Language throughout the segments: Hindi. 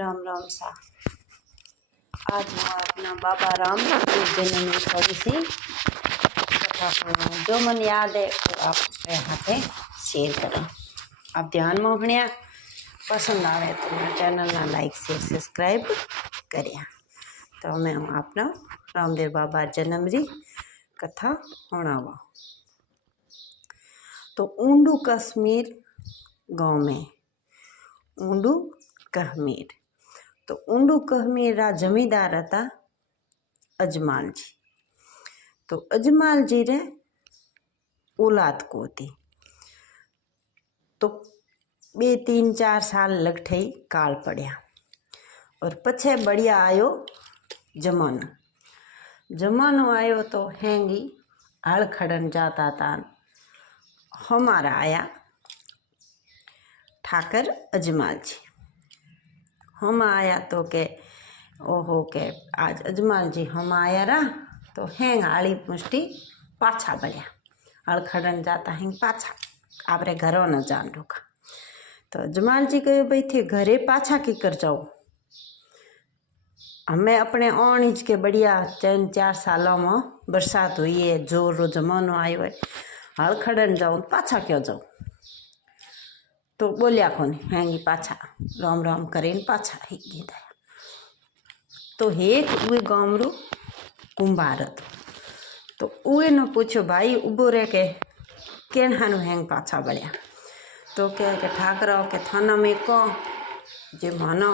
राम राम सा। आज मैं अपना बाबा रामदेव जन्म की थोड़ी सी कथा सुनाऊं। जो मन याद है वो आप हाथे शेयर करें। आप ध्यान में भणिया पसंद आवे तो मेरा चैनल ना लाइक शेयर सब्सक्राइब करिया। तो मैं अपना रामदेव बाबा जन्म री कथा सुनावा। तो ऊंडू कश्मीर गांव में ऊंडू कहमीर। तो ऊंडू कहमीर रा जमींदार था अजमाल जी। तो अजमाल जी रे औलाद को थी। तो 2-3-4 साल लग थई काल पड़िया और पछे बढ़िया आयो जमानो आयो तो हैंगी हल खड़न जाता था। हमारा आया ठाकर अजमाल जी। हम आया तो के ओहो के आज अजमाल जी हम आया रहा तो हैंग आली मुष्टि पाछा बढ़िया हल खड़न जाता हैंग पाछा आपरे घरों न जान रुका। तो अजमाल जी कहे भाई थे घरे पाछा की कर जाओ। हमें अपने ओणिज के बढ़िया 3-4 सालों में बरसात हुई है जोर रो जमानो आयो है हल खड़न जाओ पाछा क्यों जाओ। तो बोलिया कोनी हैंगी पाछा राम राम करीन पाछा ही गीता। तो एक उए गांव रो कुंभार हतो। तो उए न पूछो भाई उबो रे के केन हानु हैंग पाछा बढ़िया। तो क्या के ठाकरा के थाना में को जे मानो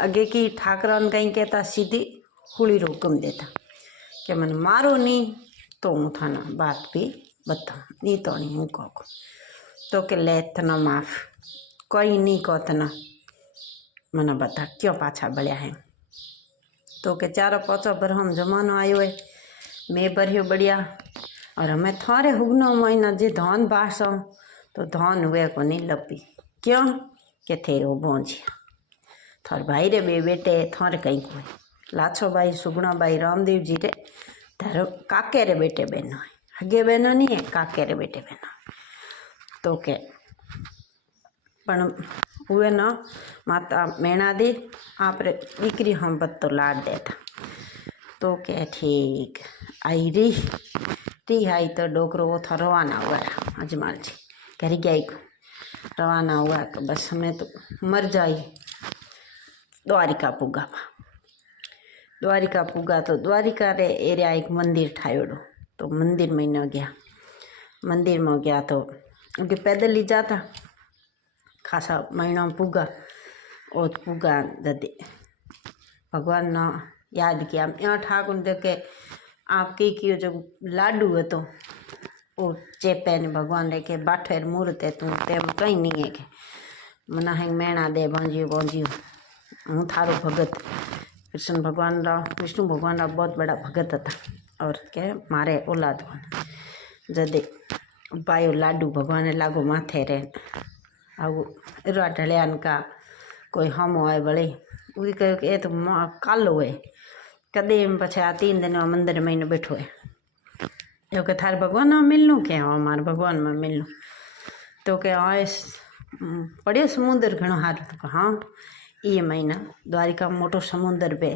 आगे की ठाकरा ने कहीं कहता सीधी हुली रो हुक्म देता कि मन मारो नी तो हूँ थाना बात भी बता नी तो नहीं हूँ को। तो के ले तना माफ कोई नहीं को तना मना बता क्यों पाछा बढ़िया है। तो के 4-5 बरहम जमानो आयो है मैं बढ़ियो बढ़िया और हमें थारे हुगनो महीना जे धान बासो तो धान हुए को नहीं लपी क्यों के थे वो बोंझिया थार भाई रे बे बेटे थारे कहीं कोई लाछो भाई सुगुणा भाई रामदेव जी रे थारो काके रे बेटे बहनो है हगे बहनो नहीं है काके रे बेटे बहनो। तो के पण हुए न माता मेणा दी आप रे दीकरी हम बत्तो लाड देता। तो के ठीक आई री आई तो डोकरो वो था रवाना हुआ अजमाल जी घर गई को रवाना हुआ कि बस हमें तो मर जाई। द्वारिका पुगा तो द्वारिका रे एरिया एक मंदिर ठायोड़ो। तो मंदिर में न गया मंदिर में गया तो उनके पैदल ही जाता खासा महीना पुगा और पुगा ददे भगवान न याद किया यहाँ ठाकुर देखे आपके की जो लाडू है तो वो चेपे ने भगवान रे के बाठेर मूर्त है तू तेम कहीं नहीं है के मना है मैणा दे बंजियो हूँ थारो भगत। कृष्ण भगवान रा विष्णु भगवान रा बहुत बड़ा भगत था और के मारे औलाद बन जदे पायो लाडू भगवान ने लागो माथे रे आगो इरा ढलियान का कोई हम होए बड़े वही कहो कि ये तो कालो है कदे पछे आ 3 दिन मंदिर में न बैठो है यो के थारे भगवान में मिलनू के हमारे भगवान में मिलनू। तो के आए पड़ियो समुद्र घणो हार तो हाँ ये महीना द्वारिका में मोटो समुद्र बे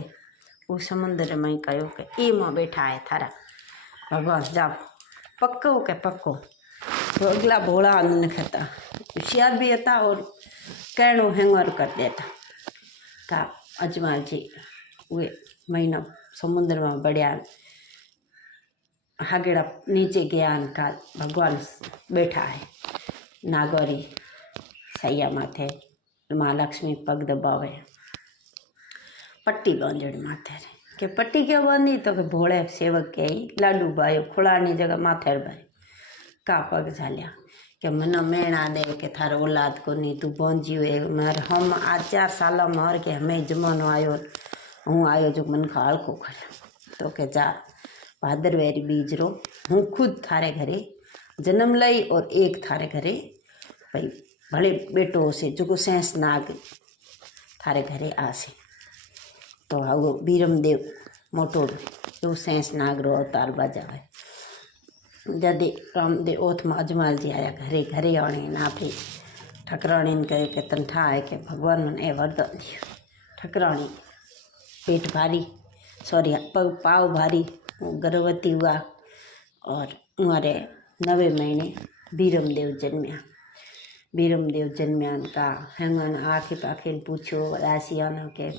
उस समुद्र में कहो कि ये में बैठा है थारा भगवान जाओ पक्को के पक्को। तो अगला भोला आनंद खाता होशियार भी था और कहनो हैंगर कर देता था। अजमाल जी वे महीना समुद्र में बढ़िया हागेड़ा नीचे गया का भगवान बैठा है नागौरी सैया माथे माँ लक्ष्मी पग दबावे पट्टी बांधड़ी माथे रे के पट्टी क्यों बांधी तो के भोले सेवक के लाडू बायो खुलानी जगह माथे भाई का पग झालिया के मना मेणा दे के थार औलाद को नहीं तू पहुंची हुए मार हम आज 4 साल मर के हमें जमानो आयो हूँ आयो जो मन का हल्को कर। तो के जा भादरवेरी बीज रो हूँ खुद थारे घरे जन्म लई और एक थारे घरे भाई भले बेटो से जो सेंस नाग थारे घरे आसे। तो आओ बीरम देव मोटो जो सेंस नाग रो अवतार बजावे जदे रामदेव ओथ में अजमाल जी आया घरे घरे आने ना फिर ઠકરાણી ने कहे कि तन ठाए कि भगवान मैंने ए वरदान दियो। ठकराणी पेट भारी, सॉरी पाव भारी, गर्भवती हुआ और हमारे 9वें महीने बीरमदेव जन्म्या। बीरमदेव जन्म्या का हेंगन आखे पाखे पूछो दासिया ने के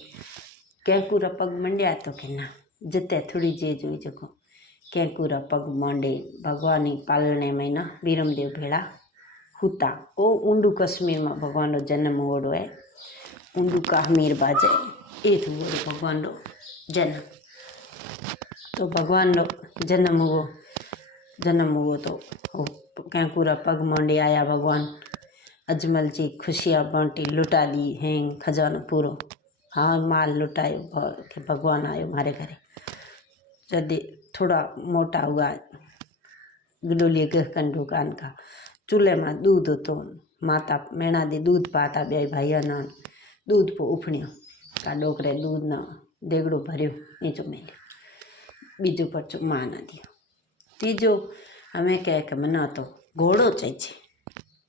कैंकूरा पग मंड्या तो कि ना जते थोड़ी जेज हुई जको कैंकूरा पग मंडे भगवान पालने में ना बीरमदेव भेड़ा हुता। ओ ऊंडू कश्मीर में भगवान जन्म होड़ो है। ऊंडू कश्मीर बाजे ए थी भगवान जन्म। तो भगवान जन्म हुओ तो कैंकूरा पग मंडे आया भगवान। अजमल जी खुशियाँ बांटी लुटा दी हैं खजाना पूरो। हाँ माल लुटायो कि भगवान आयो मारे घरे। जब थोड़ा मोटा हुआ गडोलिए गहकन दुकान का चूल्हे में दूध तो माता मेणा दी दूध पाता बे भाई न दूध पो उफण्यो का डोकरे दूध न देगड़ो भर्यो नीचो मेल्यो। बीजो परचो मां न दियो। तीजो हमें कहे कि मना तो घोड़ो चाहिए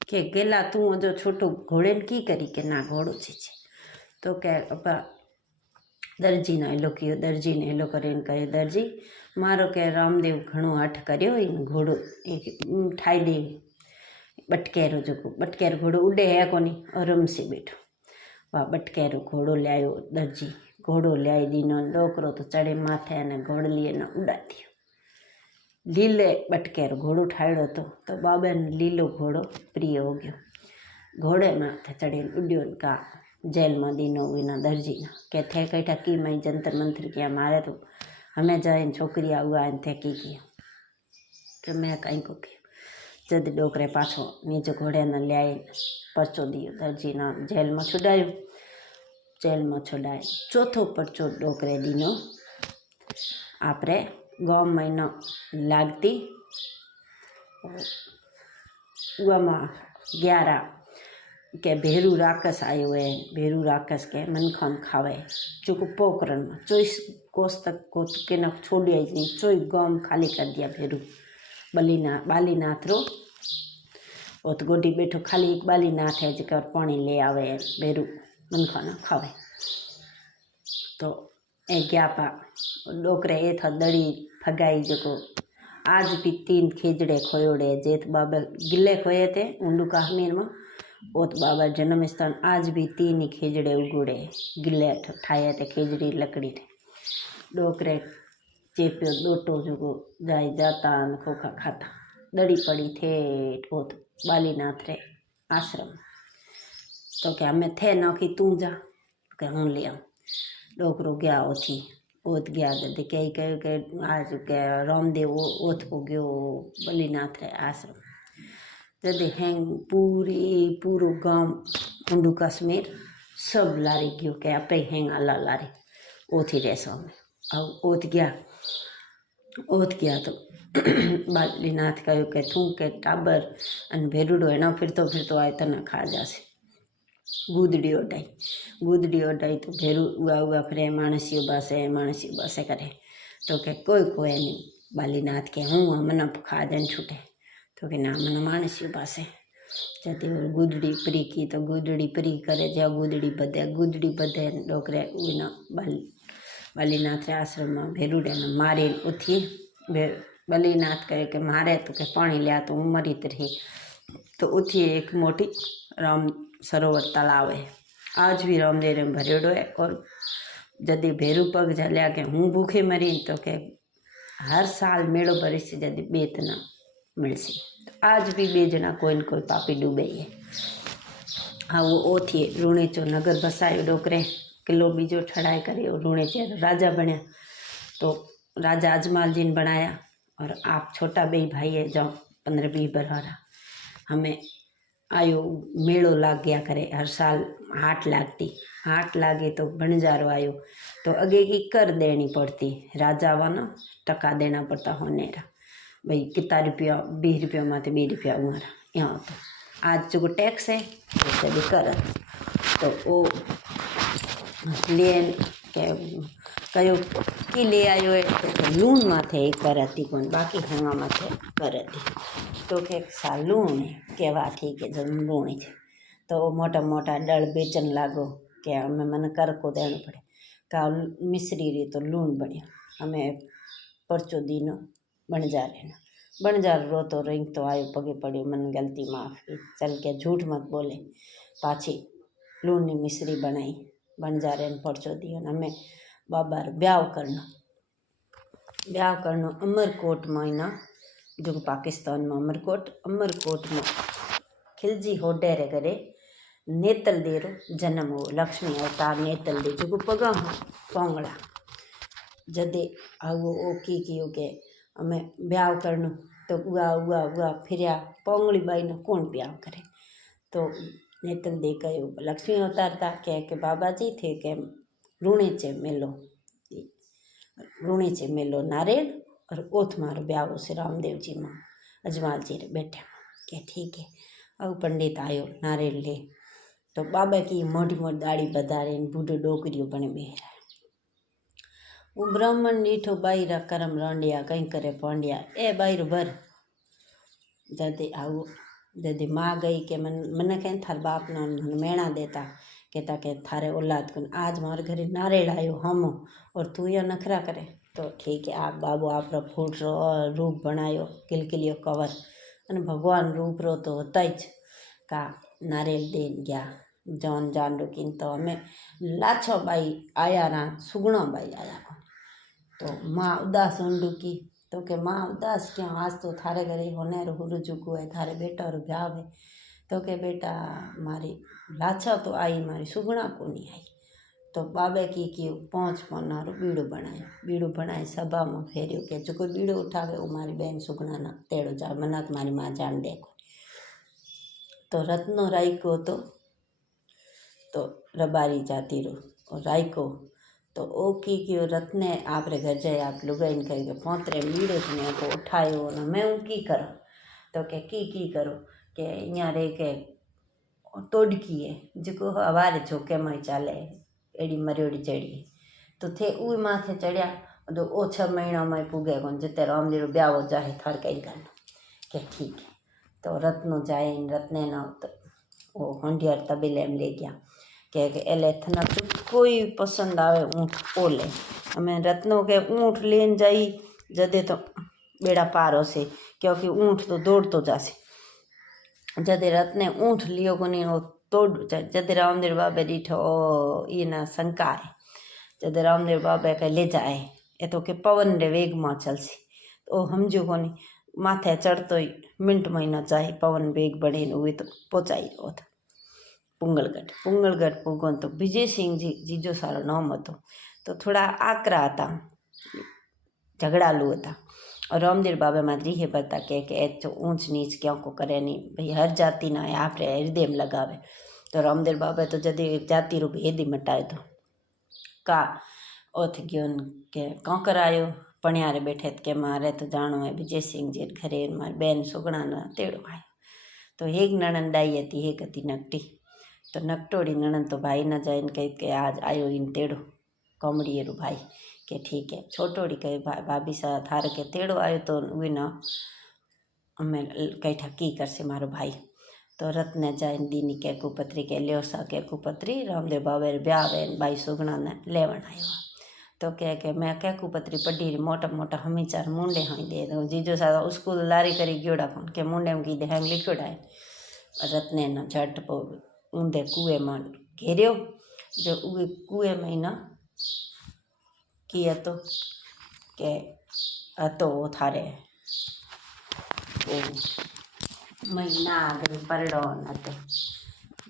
के गेला तू जो छोटो घोड़े ने की करी के ना घोड़ो चाहिए। तो कह अपा दर्जी ने एलो कियो। दर्जी ने एलो करीने कहे दर्जी मारो के रामदेव घणो हठ कर्यो इन घोड़ो एक ठाई दे बटकेरो जो बटकेर घोड़ो उड़े है कोनी आराम से बैठो। वाह बटकेरो घोड़ो लियायो दर्जी। घोड़ो लियाई दीनो डोकरो तो चढ़े माथे ने घोड़लीए ने उड़ा दियो। लीले बटकेर घोड़ो ठाड़ो तो बाबा ने लीलो घोड़ो प्रिय हो गयो। घोड़े माथे चढ़े उड्यो का जेल में दीनो विना दर्जी ना के थे कईटा की मई जंतर मंत्र किया मारे तो हमें जाए छोकरिया हुआ थे की किया तो मैं कहीं को किया। जद डोकरे पाछो नीचे घोड़े ने लियाई परचो दियो दर्जी ना जेल में छुड़ायो। जेल में छुड़ाए चौथो परचो डोकरे दीनो आपरे गाँव महीना लागती उमा 11 के भेरू राक्षस आयो है। भेरू राक्षस के मनखा खावे चूक पोकरण में 24 कोस तक को के न छोड़िया नहीं 24 गांव खाली कर दिया। भेरू बालीनाथ रो ओत गोडी बैठो खाली एक बालीनाथ है जकर पानी ले आवे भेरू मनखा न खावे। तो ए गया पा डोकरे ए था दड़ी फगाई जो आज भी 3 खीजड़े खोयोड़े जेत बाबा गिले खोए थे ऊंडू कश्मीर में। ओत बाबा जन्म स्थान आज भी 3 ही खीजड़े उगोड़े गिले ठाए थे खीजड़ी लकड़ी थे। डोकरे चेप्यो दोटो जो जाई जाता न खोखा खाता दड़ी पड़ी थे ओत बालीनाथ रे आश्रम। तो क्या हमें थे नौकी तू जा के हूँ ले आऊँ। डोकरो गया ओथी ओत गया दे कई कह के आज के रामदेव ओथ को गयो बलीनाथ रे आश्रम। जदे हैंग पूरो गांव ऊंडू कश्मीर सब लारी गयो के आपे हैंग आला लारी ओथी रेसो में। अब ओत गया तो बलीनाथ कहो के थू के टाबर अन भेरूडो एना फिरतो आए तना खा जासे। गूदड़ी ओडाई तो भेरू उआ फिरे मानसियो बासे करे। तो के कोई नहीं बालीनाथ के हूँ मना खा देन छूटे। तो के ना मना मानसियो बासे जती गूदड़ी परी की तो गूदड़ी परी करे जा गूदड़ी बधे डोकरे उना बालीनाथ आश्रम में भेरूडे ने मारी उठी। बलीनाथ कहे के मारे तो के पानी लिया तो हूँ मरी रही। तो उठी एक मोटी राम सरोवर तालाब है आज भी रामदेव में भरेड़ो है। और जदि भेरू पग झलिया के हूँ भूखे मरी तो के हर साल मेड़ो भरीश जदि बेत न मिलसी। तो आज भी 2 जना कोई न कोई पापी डूबे है। हाँ वो ओथी रूणेचो नगर बसायो डोकरे किलो बीजो ठड़ाई करे रूणेचे राजा बनया। तो राजा अजमाल जी ने बनाया और आप छोटा बे भाई है जाओ 15-20 बरहारा। हमें आयो मेड़ो लाग गया करे हर साल हाट लागे तो बणजारो आयो तो अगे की कर देनी पड़ती राजा वाना टका देना पड़ता होने रा भाई कितना रुपया 20 रुपया में 2 रुपया हमारा यहाँ। तो आज जो टैक्स है उससे भी कर तो वो लेन के कयो की ले आयो है तो लूण माथे एक करती कोन बाकी हेंगा माथे करती। तो के सा लूण है केवा ठीक है जब लूण है तो मोटा मोटा डल बेचन लागो कि हमें मन कर को देना पड़े का मिश्री री तो लूण बढ़िया हमें परचो दीनो बणजार रो तो रिंग तो आयो पगे पड़ो मन गलती माफ़ की चल के झूठ मत बोले पाछी लूण नी मिश्री बनाई बणजारे परचो दियो हमें बाबार ब्याह करनो अमरकोट में इना जो पाकिस्तान में अमरकोट में खिलजी होडेरे करे नेतल देरो जन्म हो लक्ष्मी अवतार नेतल दे जो पगा पोंगड़ा जदे आओ ओ की के हमें ब्याह करनो तो उआ फिरिया पोंगड़ी बाई ने कौन ब्याह करे तो नेतल दे कहो लक्ष्मी अवतार था के बाबा जी थे के रूणे चे मेलो नारेल और ओथ मारो ब्याह से रामदेव जी माँ अजमाल जी रे बैठे के ठीक है अब पंडित आयो नारेल ले तो बाबा की मोटी दाढ़ी बधारे बूढ़ो डोकरियो बने बेहरा वो ब्राह्मण नीठो बाई रा करम रांडिया कहीं करे पांडिया ए बाई रो भर जदे माँ गई के मन कहें थार बाप ना मेणा देता कहता के थारे औलाद को आज मारे घरे नारेल आयो हम और तू ये नखरा करे तो ठीक है आप बाबू आप फूट रो रूप बनायो किलकिलियो कवर अने भगवान रूप रो तो होता ही का नारेल देन गया जौन जान रुकीन तो हमें लाछो बाई आया रा सुगणो बाई आया को तो माँ उदास होंडू की तो के माँ उदास क्यों आज तो थारे घरे होने रो चुकू है थारे बेटा रो ब्याह है तो के बेटा मारी लाछा तो आई मारी सुगणा को नहीं आई तो बाबे की पहुँच पौनारो बीड़ो बनाए सभा में फेरियो के जो कोई बीड़ो उठावे वो मारी बहन सुगणा ना तेड़ो जा मना मारी माँ जान देखो तो रत्नो राईको तो रबारी जाती रो और राईको तो ओ की रत्ने आप रे घर जाए आप लुगाइन कही पोतरे बीड़ो ने को उठायो न मैं की करो तो के की करो के अँ रे के तोड़की है जो हवारे झोके में चाले एड़ी मरियोड़ी चढ़ी तो थे उई माथे चढ़िया तो ओ 6 महीना में पुगे को जिते रामदेव ब्याह हो जाए थार कई करना के ठीक है तो रत्नो जाए रत्ने न तो वो होंडियार तबेले में ले गया के एले थना तो कोई पसंद आवे ऊँट ओ ले हमें रत्नो के ऊँट लेन जाई जदे तो बेड़ा पार होसे क्योंकि ऊँट तो दौड़ तो जासे जदे रत्ने ऊँट लियो को नहीं तोड़ जदे रामदेव बाबे दीठो ये ना शंका है जदे रामदेव बाबे के ले जाए ये तो के पवन रे वेग में चलसी तो समझो को नहीं माथे चढ़तो ही मिनट महीना चाहे पवन वेग बढ़े हुए तो पहुँचाई रो था पुंगलगढ़ पुगन तो विजय सिंह जी जीजो सारो नाम હતો तो थोड़ा आकरा था झगड़ालू था और रामदेव बाबा मादरी है बता के जो ऊंच नीच क्यों को करे नहीं भाई हर जाति ना आप हृदय में लगावे तो रामदेव बाबा तो जदे जाति रो भेद ही मटाए तो का ओथ गयो के कौकर आयो पणियारे बैठे के मारे तो जानो है विजय सिंह जी घरे मारी बेन सुगणा न तेड़ो आयो तो एक नणन डाई थी एक थी नकटी तो नकटोड़ी नणन तो भाई न जाए कही के आज आयो इन तेड़ो कॉमेडी रू भाई के ठीक है छोटोड़ी कहे भाभी सा थार के तेड़ो आयो तो वे न हमें कही ठकी कर से मारो भाई तो रत्न जाए दीनी के कुपत्री के लियो सा के कुपत्री रामदेव बाबे ब्याह वे भाई सुगणा ने लेवन आयो तो कह के मैं क्या कुपत्री पढ़ी मोटा मोटा हमी चार मुंडे हाँ दे दो जीजो सा स्कूल लारी करी गयोड़ा कौन के मुंडे में की दे हैंग लिखोड़ा है रत्ने न झट पो ऊंधे कुएं में घेरियो जो उए कुएं में न किया तो के तो थारे महीना आगे परड़ो न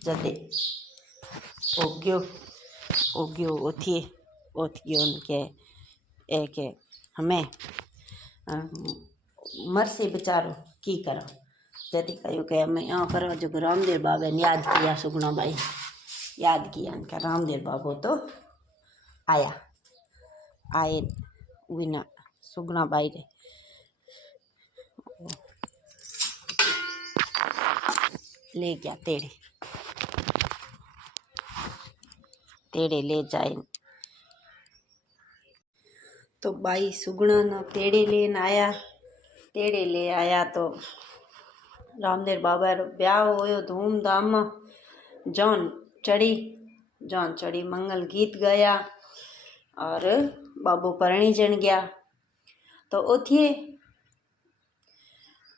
जदे ओग्यो ओथी के हमें मरसी बेचारो की करो जदि कहो कि हमें यहाँ करो जो रामदेव बाबे ने याद किया सुगुणा बाई याद किया उनका रामदेव बाबू तो आए विना सुगुणा बाई रे ले गया तेड़े ले जाए तो बाई सुगुणा न तेड़े ले आया तो रामदेव बाबा रो ब्याह होयो धूमधाम जौन चढ़ी मंगल गीत गाया और बाबू परणी जन गया। तो ओथिए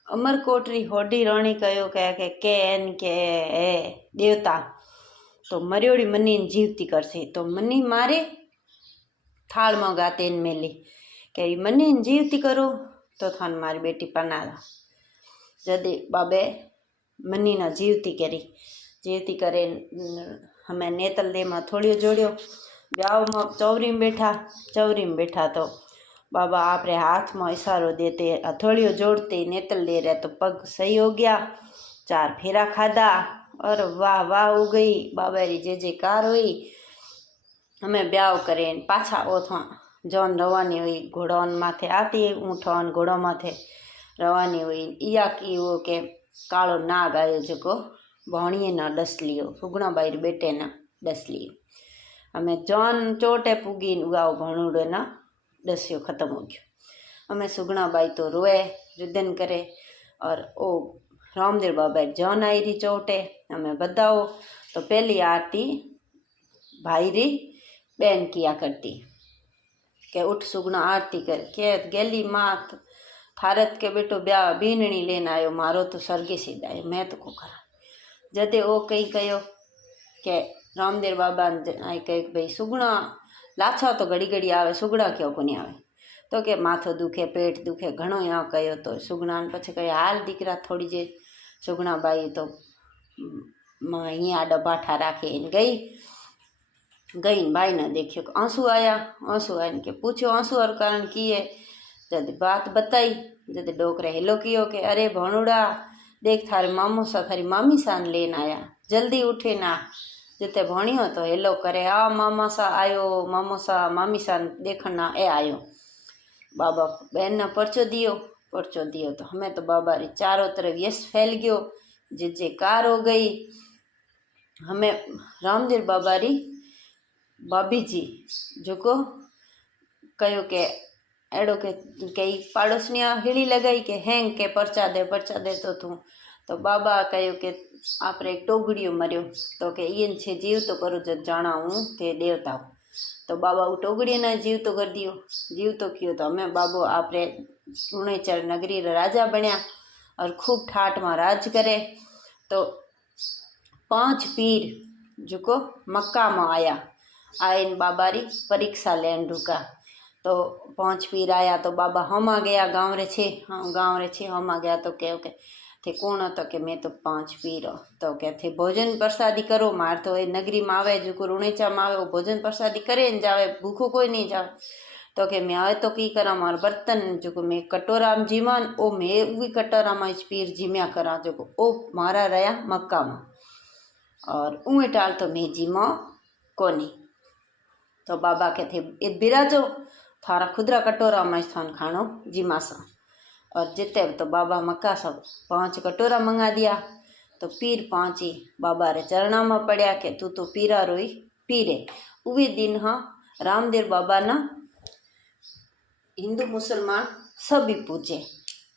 अमरकोट री होडी राणी कहो के एन के ए देवता तो मरियोड़ी मनी जीवती करसी। तो मनी मारे थाल में गाते मेली के मनी जीवती करो तो थान मारी बेटी पनारा। जदे बाबे मनी ना जीवती करे हमें नेतल दे में थोड़ियो जोड़ियो ब्याह में चौरी में बैठा तो बाबा आपरे हाथ में इशारो देते हथौड़ियों जोड़ते नेतल दे रहे तो पग सही हो गया। 4 फेरा खाधा और वाह वाह हो गई बाबा री जे कार हुई। हमें ब्याह करे पाछा ओथा जौन रवानी हुई घोड़ोन माथे आती ऊँठोन घोड़ो माथे रवानी हुई। इया की वो के कालो नाग आयो जो भौणीए ना डस लियो सुगुणा बाई बेटे ना डस लियो। हमें जौन चोटे पुगी उगाओ भणुड़े ना डस्यो खत्म हो गयो। हमें सुगुणा बाई तो रोए रुदन करे और ओ रामदेव बाबा जौन आई रही चोटे हमें बताओ। तो पहली आरती भाई री बहन किया करती के उठ सुगुणा आरती कर के गेली मात थारत के बेटो ब्याह बीनणी लेन आयो मारो तो स्वर्गे सीध आयो मैं तो को करा। जदे ओ कई कहो के रामदेव बाबा आई कहे भाई सुगुणा लाछा तो घड़ी घड़ी आवे सुगड़ा क्यों को नहीं आवे। तो के माथो दुखे पेट दुखे घणो यहाँ कहो तो सुगणा ने पछे कहे हाल दीकरा थोड़ी जे सुगणा बाई तो माँ अँ डबाठा राखे गई भाई ने देखियो आंसू आया के पूछो आंसू और कारण की है। जद बात बताई जद डोकरे हेलो कियो के अरे भणुड़ा देख थारे मामो सा थारी मामी सान लेन आया जल्दी उठे ना। जिते भणियो तो हेलो करे आ मामा सा आयो मामो सा मामी सा देखना ए आयो। बाबा बहन ने पर्चो दियो तो हमें तो बाबा री चारों तरफ यश फैल गयो जे कार हो गई। हमें रामदेव बाबा री भाभी जी जो को कहो के एड़ो के कई पाड़ोसनिया हिली लगाई के हैंग के पर्चा दे तो बाबा कहो के आपरे एक टोगड़ियो मरियो तो के इन छे जीव तो करो जब जाना हूँ ते देवता। तो बाबा वो टोगड़ी ने जीव तो कर दियो जीव तो कियो। तो हमें बाबू आपरे रुणेचर नगरी राजा बनया और खूब ठाठ में राज करे। तो 5 पीर जो को मक्का में आयन बाबा री परीक्षा लेन रुका। तो 5 पीर आया तो बाबा हम आ गया गाँव रे छे हम आ गया। तो कहो के थे कौन तो के मैं तो 5 पीर तो के थे भोजन प्रसादी करो मार तो नगरी में आवे जो रुणेचा में आवे वो भोजन प्रसादी करे न जावे भूखो कोई नहीं जावे। तो के मैं आवे तो की करा मार बर्तन जो मैं कटोरा में जीमान ओ मैं भी कटोरा में पीर जीम्या करा जो ओ मारा रहा मक्का में और उए टाल तो मैं जीमा कोनी। तो बाबा के थे ए बिराजो थारा खुदरा कटोरा में स्थान खानो जीमासा और जिते तो बाबा मक्का सब 5 कटोरा मंगा दिया। तो पीर 5 ही बाबा रे चरणा में पड़या के तू तो पीरा रोई पीरे। उवे दिन हाँ रामदेव बाबा ना हिंदू मुसलमान सभी पूजे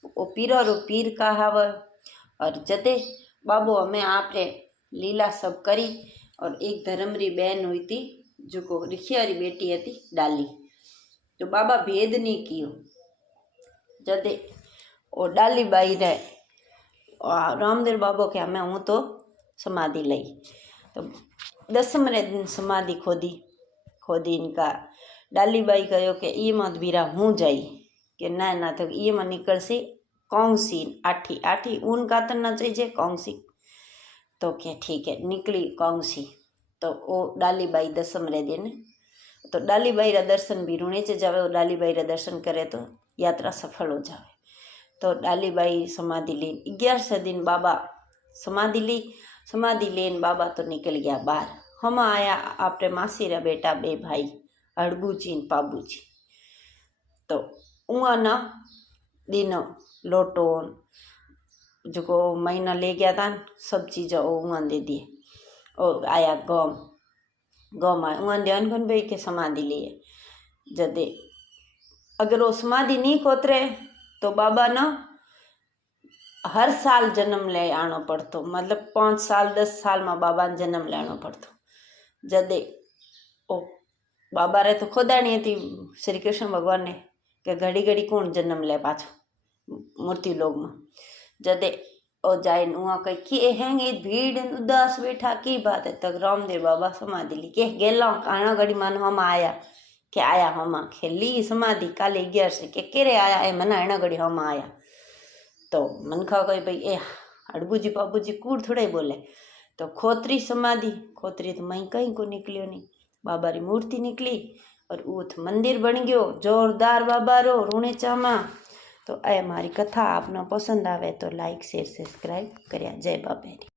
वो पीरा रो पीर कहावे। और जते बाबू हमें आपरे लीला सब करी और एक धर्मरी बहन हुई थी जो को रिखियारी बेटी थी डाली। तो बाबा भेद नहीं कियो जदे ओ डाली बाई रे रामदेव बाबा के हमें हूँ तो समाधि लई। तो 10वें दिन समाधि खोदी इनका डाली बाई कहो के ये मत बीरा हूँ जाई के ना तो ये में निकलसी कौंसी आठी ऊन कातर ना चाहिए कौंसी। तो के ठीक है निकली कौंसी। तो वो डाली बाई 10वें दिन तो डाली बाई रा दर्शन भी रुणेचे जावे। डाली बाई रा दर्शन करे तो यात्रा सफल हो जावे। तो डाली बाई समाधि लीन 11 दिन बाबा समाधि लेन बाबा तो निकल गया बाहर। हम आया आपरे मासी रा बेटा 2 भाई हड़बूजी न पाबूजी। तो उआ ना दिन लोटो जो को महीना ले गया था सब चीज़ उआ दे दिए। और आया गम आया उआ ध्यान कन भाई के समाधि लिए जदे अगर वो समाधि नहीं कोतरे तो बाबा ना हर साल जन्म ले आनो पड़तो, मतलब 5 साल 10 साल में बाबा ने जन्म लेनो पड़तो। जदे ओ बाबा रे तो खोदाणी थी श्री कृष्ण भगवान ने कि घड़ी घड़ी कौन जन्म ले पाछो मूर्ति लोग में। जदे ओ जाए उहाँ कही कि हैंगे भीड़ उदास बैठा की बात है, तक रामदेव बाबा समाधि ली के गेला आना घड़ी मान हम आया के आया हम खेली समाधि काले 11 से के केरे आया है मना एना घड़ी हम आया। तो मनखा कही भाई ए अड़बूजी बाबूजी कूड़ थोड़े बोले। तो खोतरी समाधि खोतरी तो मई कहीं को निकलियो नहीं, बाबा री मूर्ति निकली और ऊथ मंदिर बन गयो जोरदार बाबा रो रूणेचा में। तो ए मारी कथा आपने पसंद आवे तो लाइक शेयर सब्सक्राइब कर्या। जय बाबा।